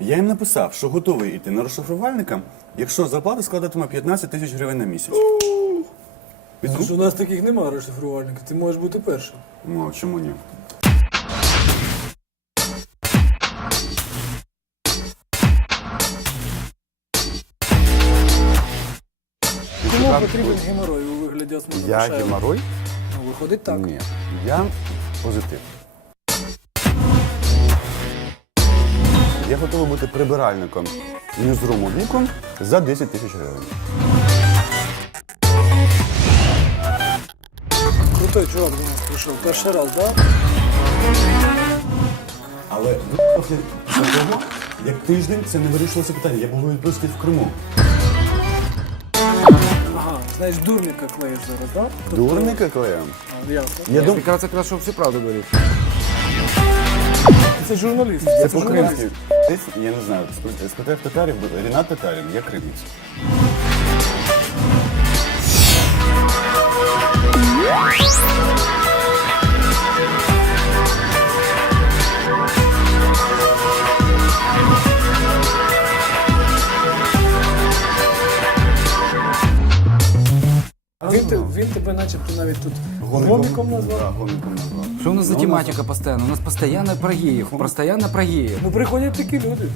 Я їм написав, що готовий йти на розшифрувальника, якщо зарплата складатиме 15 тисяч гривень на місяць. Тому що у нас таких немає розшифрувальників, ти можеш бути першим. Ну, а чому ні? Кому потрібен геморой у вигляді Османа Я геморой? Ну, виходить так. Ні. Я позитив. Я готовий бути прибиральником ньюзруму вікон за 10 тисяч гривень. Крутой чувак до нас прийшов. Перший раз, так? Але після того, як тиждень це не вирішилося питання. Я був у відпустці в Криму. Ага, знаєш, дурника клеїш зараз, так? Дурника клеєм. Ясно. Я дум... Мне кажется, как раз, всю правду говорить. Це журналіст. Це по-кримськи. Я не знаю, спитав татарів, Рінат Татарін, я кримець. Він, тебе начебто навіть тут гоміком Да, назвав. гоміком назвав. Что у нас за Ну, тематика постоянно? У нас постоянно про геев, постоянно про геев. Ну приходять такі люди.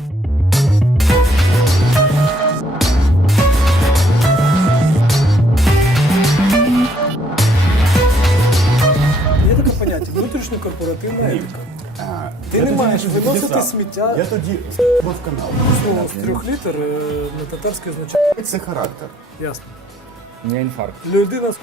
Є таке поняття внутрішньокорпоративна етика. А, Ти я не тоді маєш виносити записав. сміття. Я тоді з***бав канал. Слово з трьох літер е, на татарське означає Це характер. ясно. У інфаркт. Людина з